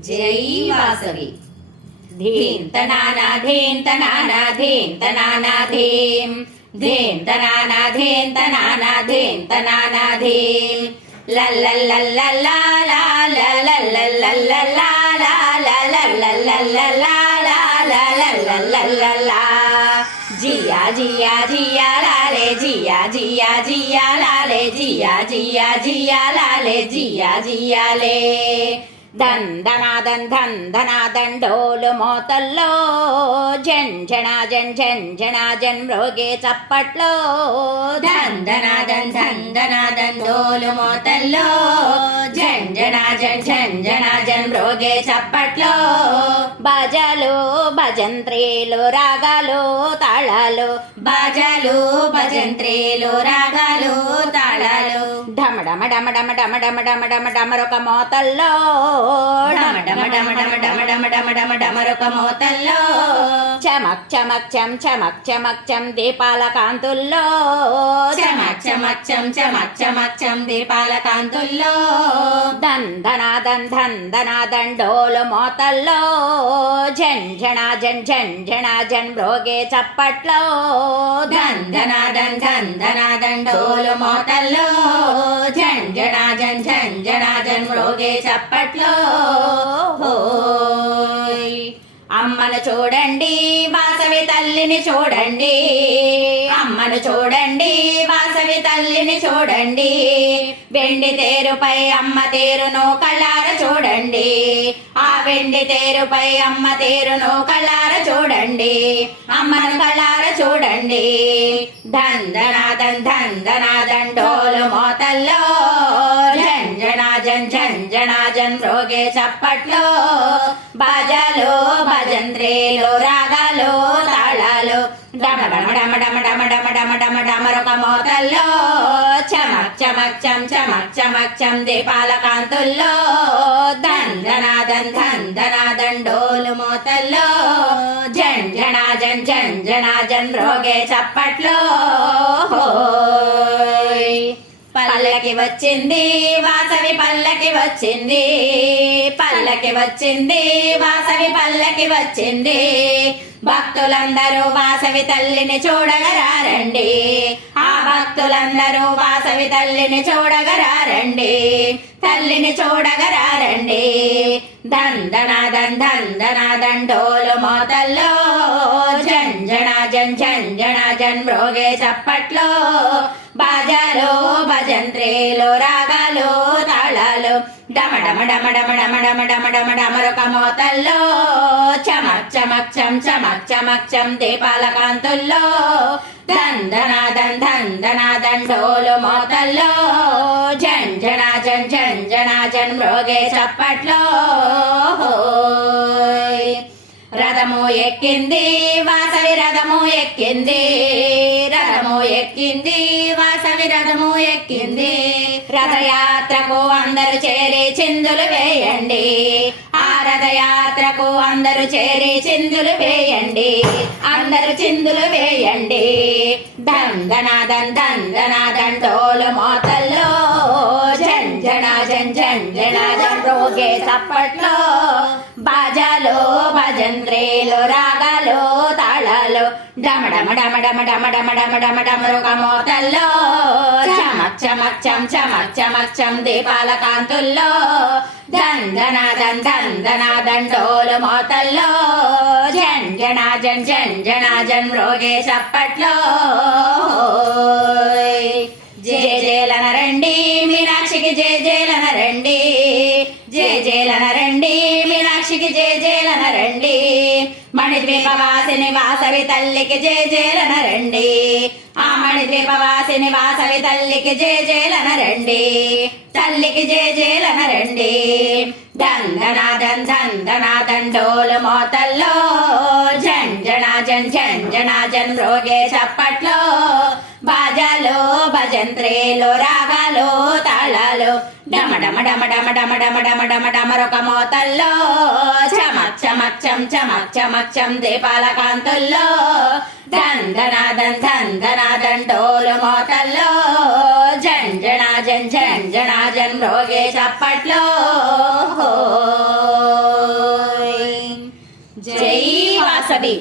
జై వాసవి. ధేంతనానాధేంతనానాధేంతనానాధేంతనానాధేం. ధేంతనానాధేంతనానాధేంతనానాధేం జియా జియా జియా లాలే జియా జియా జియా లాలే జియా జియా జియా లాలే జియా జియా లే ధన్ ధనాదన్ ధన్ ధనాదన్ డోలు మోతల్లో జన్ జనాజన్ జన్ జనాజన్ మ్రోగే చప్పట్లో. ధన్ ధనాదన్ ధన్ ధనాదన్ డోలు మోతల్లో జన్ జనాజన్ జన్ జనాజన్ మ్రోగే చప్పట్లో. భజలు భజంత్రీలు రాగాలు తాళాలు. భజలు భజంత్రీలు రాగాలు తాళాలు. ఢమడమ డమ డమ డమ డమ డమ డమ డమరొక మోతల్లో. చమక్ చమక్ చం చమక్ చమక్ చం దీపాల కాంతుల్లో చమక్ చమక్ చం చమక్ చమక్ చం దీపాల కాంతుల్లో దంధనాదం దంధనాదం మోతల్లో జంజనా జన్ జంజనా జన్ బ్రోగే చప్పట్లో దంధనాదం దంధనాదం మోతల్లో జంజనా జన్ జంజనా జన్ బ్రోగే చప్పట్లో అమ్మను చూడండి వాసవి తల్లిని చూడండి. అమ్మను చూడండి వాసవి తల్లిని చూడండి. వెండి తేరుపై అమ్మ తేరును కళ్ళార చూడండి. ఆ వెండి తేరుపై అమ్మ తేరును కళ్ళార చూడండి. అమ్మను కళ్ళార చూడండి. దందనాదం దందనాదం డోలు మోతల్లో. జంజనాజన్ రోగే చప్పట్లో బాజాలు భజంత్రీలు రాగాలు తాళాలు డమ డమ డమ డమ డమ డమ డమ డమ డమరొక మోతల్లో చమక్ చమక్ చం చమక్ చమక్ చం దీపాల కాంతుల్లో దందనాదన్ దందనాదన్ డోలు మోతల్లో జంజనాజన్ జంజనాజన్ రోగే చప్పట్లో హో పల్లకి వచ్చింది వాసవి పల్లకి వచ్చింది. పల్లకి వచ్చింది వాసవి పల్లకి వచ్చింది. భక్తులందరూ వాసవి తల్లిని చూడగరారండి. ఆ భక్తులందరూ వాసవి తల్లిని చూడగరారండి. తల్లిని చూడగరారండి. దందనాదన్ మోతల్లో జంజనా జన్ జంజనా జన్ మృగే చప్పట్లో. బాజాలో భజంత్రీలు రాగాలు తాళాలు. డమ డమ డమ డమ డమ డమ డమ డమ డమరొక మోతల్లో చమక్ చమక్ చం చమక్ చమక్ చం దీపాల కాంతుల్లో దందనాదం దందనాదన్ డోలు మోతల్లో. జంజనా జన్ జంజనా జన్ మ్రోగే చప్పట్లో. రథము ఎక్కింది వాసవి రథము ఎక్కింది. రథ ఎక్కింది వాసవి రథము ఎక్కింది. రథయాత్రకు అందరూ చేరి చిందులు వేయండి. ఆ రథయాత్రకు అందరూ చేరి చిందులు వేయండి. అందరూ చిందులు వేయండి. దందనాదం దందనాదం డోలు మోతల్లో భజన్ జన్ జనార్దన్ రోగే చప్పట్లో భజలో భజంత్రేలు రాగాలు తాళాలు డమడమ డమడమ డమడమ డమడమ డమరుగ మోతల్లో చమక్ చమక్ చం చమక్ చమక్ చం దీపాల కాంతుల్లో దందనాదం దందనాదం డోలు మోతల్లో జన్ జనాజన్ జన్ రోగే జయ జయలన రండి మీ మీనాక్షికి జయ జయలన రండి. జయ జయలన రండి. మీనాక్షికి జయ జయలన రండి. మణిద్వీప వాసిని వాసవి తల్లికి జే జేలన రండి. ఆమణి మణిద్వీప వాసిని వాసవి తల్లికి జే జేలన రండి. తల్లికి జే జేలన రండి. దందనాదన్ దందనాదన్ డోలు మోతల్లో జంజనాజన్ జంజనాజన్ రోగే చప్పట్లో బాజాలో భజంత్రీలు రాగాలు తాళాలు. డమ డమ డమ డమ డమ డమ డమ డమ డమరొక మోతల్లో చమక్ చమక్ చం చమక్ చమక్ చం దీపాల ప్రాంతంలో. దందనాదం దందనాదం డోలు మోతల్లో. జంజనాజన్ జంజనాజన్ రోగే చప్పట్లో. జై వాసవి.